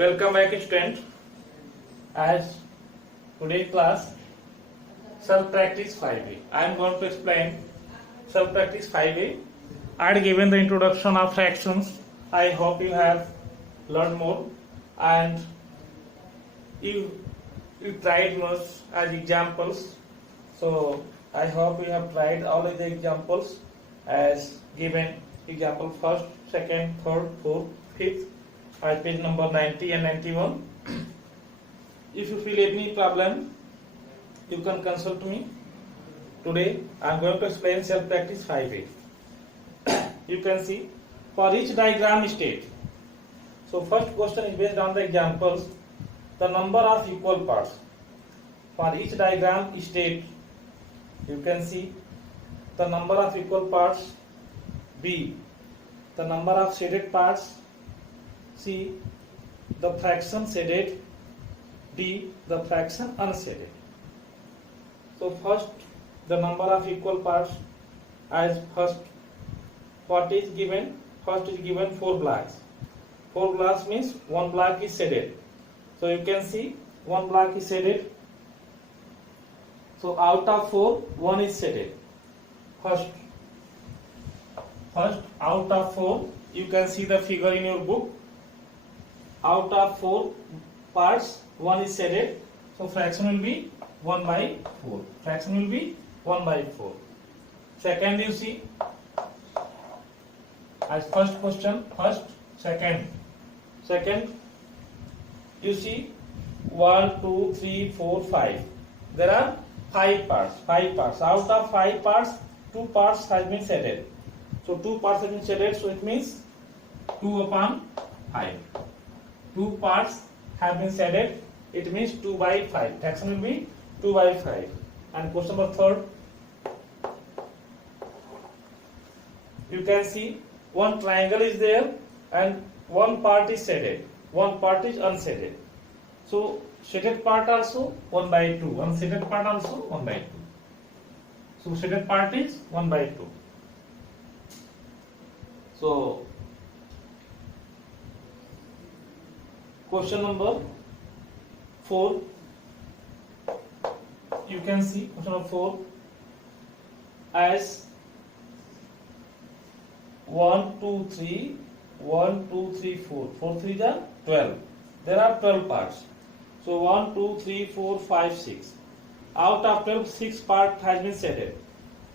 Welcome back student. As today's class self practice 5A. I am going to explain self practice 5A. I had given the introduction of fractions. I hope you have learned more and you tried most as examples. So I hope you have tried all of the examples as given example first, second, third, fourth, fifth at page number 90 and 91. If you feel any problem, you can consult me. Today I am going to explain self practice 5A. You can see for each diagram state. So first question is based on the examples. The number of equal parts. For each diagram state, you can see the number of equal parts. B. The number of shaded parts. C. The fraction shaded. D. The fraction unshaded. So first, the number of equal parts. As first, what is given? First is given 4 blocks. 4 blocks means 1 block is shaded. So you can see 1 block is shaded. So out of 4, 1 is shaded. First out of 4, you can see the figure in your book. Out of 4 parts, 1 is shaded. So fraction will be 1 by 4. Fraction will be 1 by 4. Second, you see as first question, first, second, you see 1, 2, 3, 4, 5. There are 5 parts. Out of 5 parts, 2 parts has been shaded. So 2 parts have been shaded. So it means 2 upon 5. 2 parts have been shaded. It means 2 by 5. Fraction will be 2 by 5. And question number third, you can see one triangle is there and one part is shaded, one part is unshaded. So shaded part also 1 by 2, unshaded part also 1 by 2. So shaded part is 1 by 2. So question number 4, you can see question number 4 as 1, 2, 3, 1, 2, 3, 4. 4, 3 are 12. There are 12 parts. So 1, 2, 3, 4, 5, 6. Out of 12, 6 part has been shaded.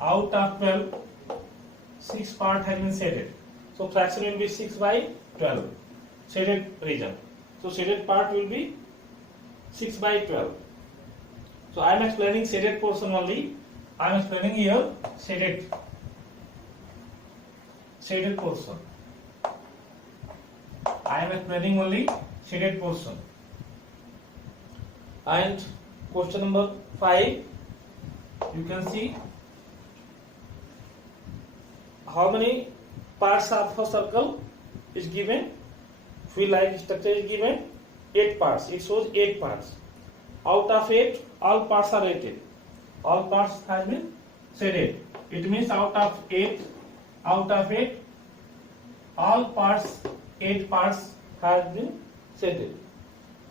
Out of 12, 6 part has been shaded. So fraction will be 6 by 12. Shaded region. So shaded part will be 6 by 12. So I am explaining shaded portion only. I am explaining here shaded portion. I am explaining only shaded portion. And question number 5, you can see how many parts of a circle is given. Wheel-like structure is given 8 parts. It shows 8 parts. Out of 8, all parts are rated. All parts has been shaded. It means out of 8, all parts, 8 parts has been shaded.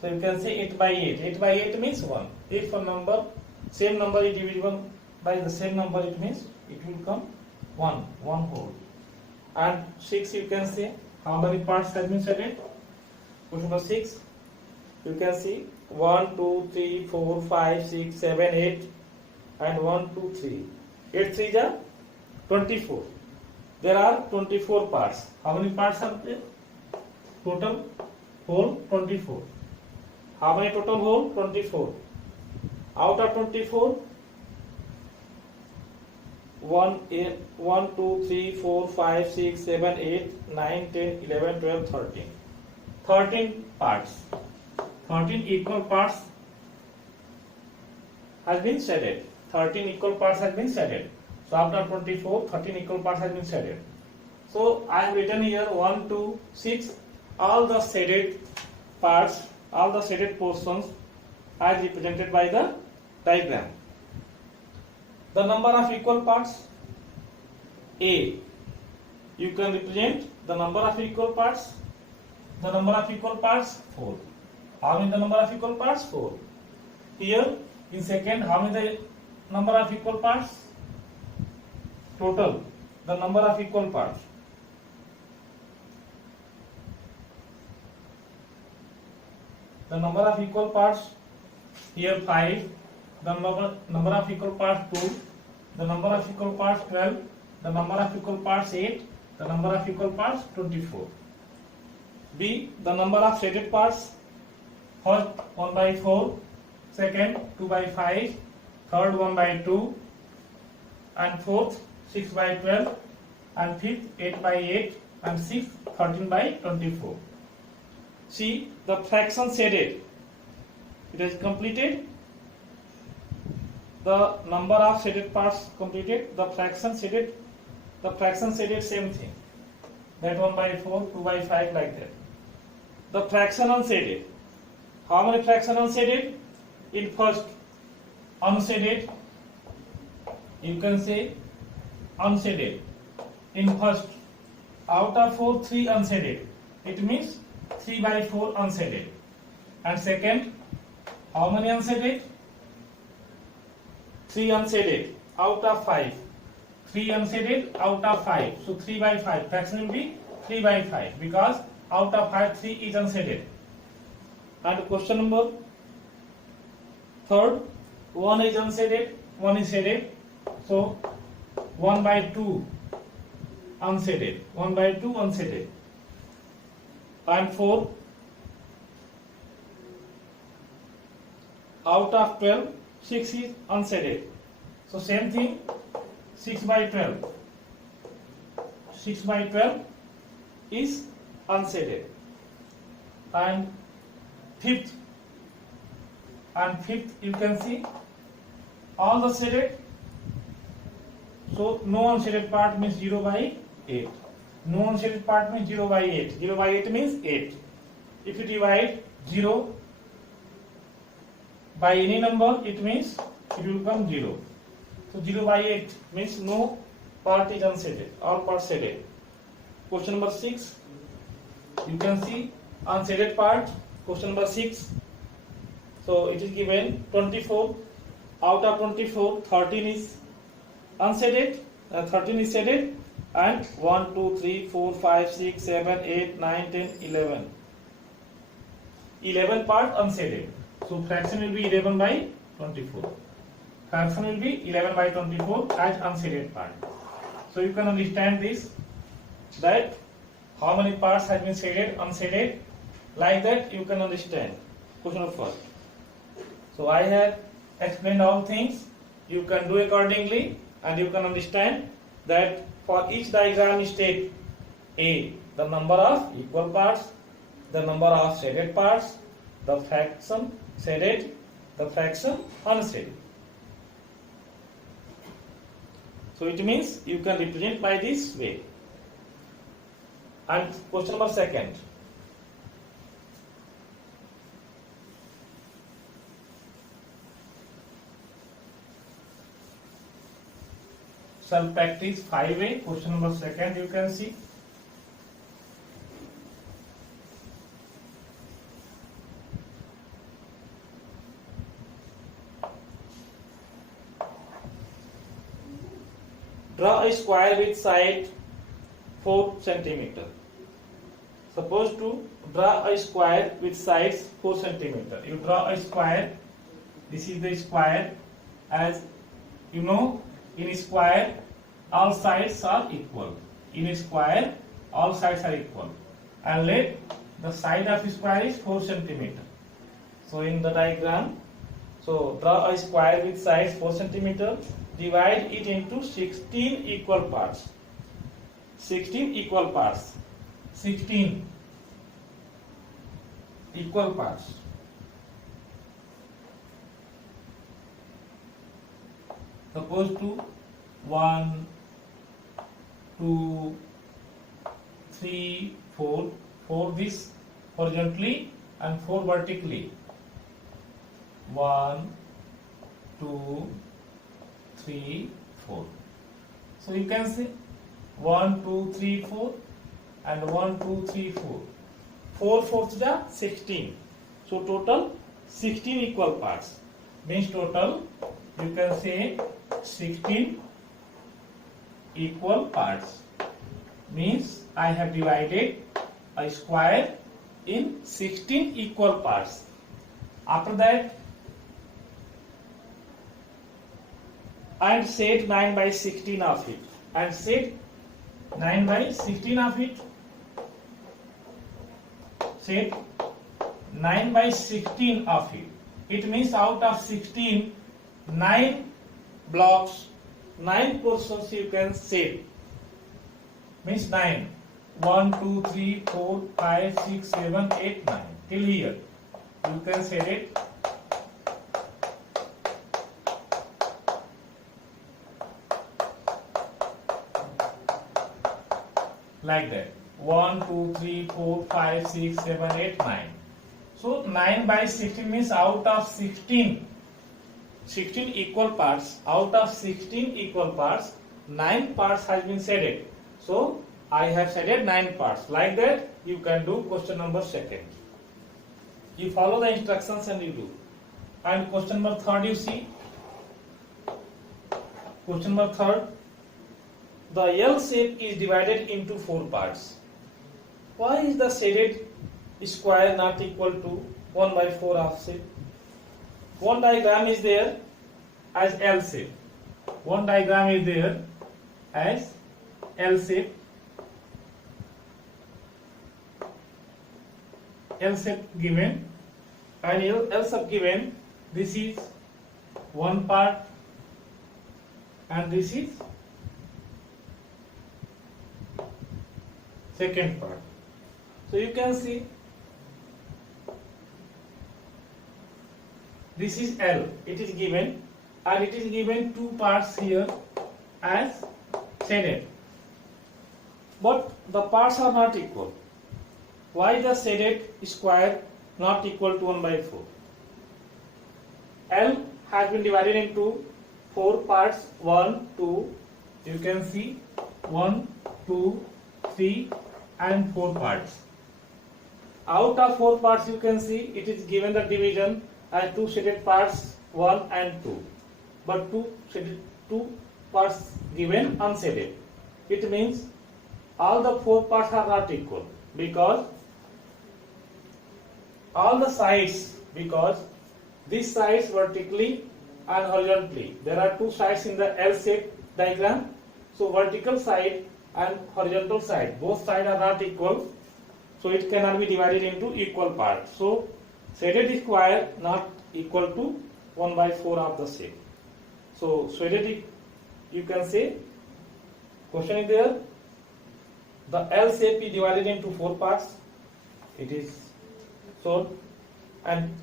So you can say 8 by 8. 8 by 8 means 1. If a number, same number is divisible by the same number, it means it will come 1 whole. And 6, you can say how many parts has been shaded. Question number 6, you can see 1, 2, 3, 4, 5, 6, 7, 8 and 1, 2, 3. 8 3 are 24. There are 24 parts. How many parts are there? Total whole 24. How many total whole? 24. Out of 24, 1, 2, 3, 4, 5, 6, 7, 8, 9, 10, 11, 12, 13. 13 parts. 13 equal parts has been shaded. 13 equal parts has been shaded. So after 24, 13 equal parts has been shaded. So I have written here 1, 2, 6. All the shaded parts, all the shaded portions are represented by the diagram. The number of equal parts. A. You can represent the number of equal parts. the number of equal parts? 4. How many the number of equal parts? 4. Here in second, how many the number of equal parts? Total, the number of equal parts. The number of equal parts here 5, the number of equal parts 2, the number of equal parts 12, the number of equal parts 8, the number of equal parts 24. B, the number of shaded parts. First 1 by 4, second 2 by 5, third 1 by 2, and fourth 6 by 12, and fifth 8 by 8, and sixth 13 by 24. See the fraction shaded. It is completed. The number of shaded parts completed. The fraction shaded. The fraction shaded same thing. That 1 by 4, 2 by 5 like that. The fraction unshaded. How many fraction unshaded? In first unshaded. You can say unshaded. In first, out of 4, 3 unshaded. It means 3 by 4 unshaded. And second, how many unshaded? 3 unshaded out of 5. 3 unshaded out of 5. So 3 by 5. Fraction will be 3 by 5 because out of 5, 3 is unshaded. And question number third, 1 is unshaded, 1 is shaded. So 1 by 2 unshaded, 1 by 2 unshaded. And 4, out of 12, 6 is unshaded. So same thing, 6 by 12. 6 by 12 is unshaded. And fifth you can see all the shaded. So no unshaded part means 0 by 8. No unshaded part means 0 by 8. 0 by 8 means 8. If you divide 0 by any number, it means it will become 0. So 0 by 8 means no part is unshaded, all parts shaded. Question number 6, you can see unshaded part. Question number 6. So it is given 24. Out of 24, 13 is unshaded, 13 is shaded, and 1, 2, 3, 4, 5, 6, 7, 8, 9, 10, 11. 11 part unshaded. So fraction will be 11 by 24. Fraction will be 11 by 24 as unshaded part. So you can understand this, that how many parts have been shaded, unshaded. Like that you can understand. Question number 1. So I have explained all things. You can do accordingly and you can understand that for each diagram state A, the number of equal parts, the number of shaded parts, the fraction shaded, the fraction unshaded. So it means you can represent by this way. And question number 2. Self practice 5A, question number 2 you can see. Draw a square with side 4 cm. Suppose to draw a square with sides 4 cm. You draw a square. This is the square. As you know, in a square all sides are equal. In a square all sides are equal. And let the side of a square is 4 cm. So in the diagram, so draw a square with sides 4 cm. Divide it into 16 equal parts. 16 equal parts. 16 equal parts. Suppose to 1, 2, 3, 4. 4 this horizontally and 4 vertically. 1, 2, 3, 4. So you can see 1, 2, 3, 4 and 1, 2, 3, 4. 4 fourths the 16. So total 16 equal parts. Means total you can say 16 equal parts. Means I have divided a square in 16 equal parts. After that, and set 9 by 16 of it. And set 9 by 16 of it. Set 9 by 16 of it. It means out of 16, 9 blocks, 9 portions you can set. Means 9. 1, 2, 3, 4, 5, 6, 7, 8, 9. Till here. You can set it. Like that. 1, 2, 3, 4, 5, 6, 7, 8, 9. So 9 by 16 means out of 16 equal parts. Out of 16 equal parts, 9 parts has been shaded. So I have shaded 9 parts. Like that, you can do question number 2nd. You follow the instructions and you do. And question number 3rd you see. Question number 3rd. The L shape is divided into 4 parts. Why is the shaded square not equal to 1 by 4 of shape? One diagram is there as L shape. One diagram is there as L shape. L shape given, and L shape given. This is one part, and this is second part. So you can see this is L. It is given, and it is given 2 parts here as shaded. But the parts are not equal. Why the shaded square not equal to 1 by 4? L has been divided into 4 parts. 1, 2. You can see 1, 2, 3, and 4 parts. Out of 4 parts, you can see it is given the division as 2 shaded parts 1 and 2. But 2 parts given unshaded. It means all the 4 parts are not equal because all the sides, because these sides vertically and horizontally. There are 2 sides in the L shape diagram. So vertical side and horizontal side, both sides are not equal. So it cannot be divided into equal parts. So shaded square not equal to 1 by 4 of the shape. So shaded, you can say, question is there. The L shape is divided into 4 parts. It is so. And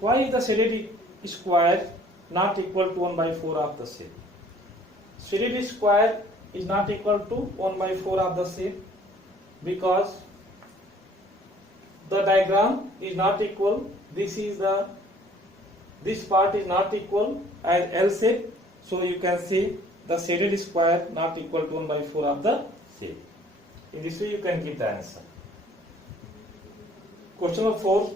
why is the shaded square not equal to 1 by 4 of the shape? Shaded square is not equal to 1 by 4 of the shape because the diagram is not equal. This part is not equal as L shape. So you can see the shaded square not equal to 1 by 4 of the shape. In this way you can give the answer. Question number 4.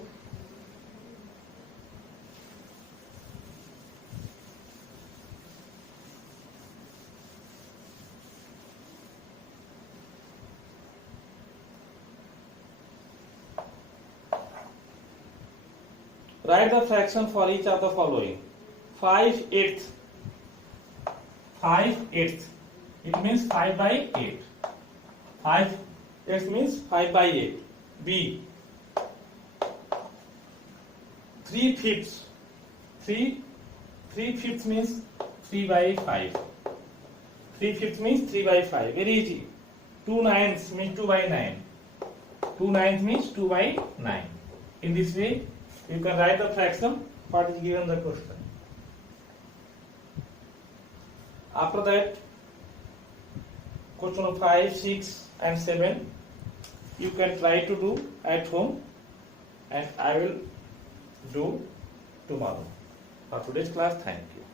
Write the fraction for each of the following. 5/8. 5/8. It means 5 by 8. 5/8 means 5 by 8. B. 3/5. 3/5 means 3 by 5. 3/5 means 3 by 5. Very easy. 2/9 means 2 by 9. 2/9 means 2 by 9. In this way, you can write the fraction what is given the question. After that, question 5, 6, and 7 you can try to do at home, and I will do tomorrow. For today's class, thank you.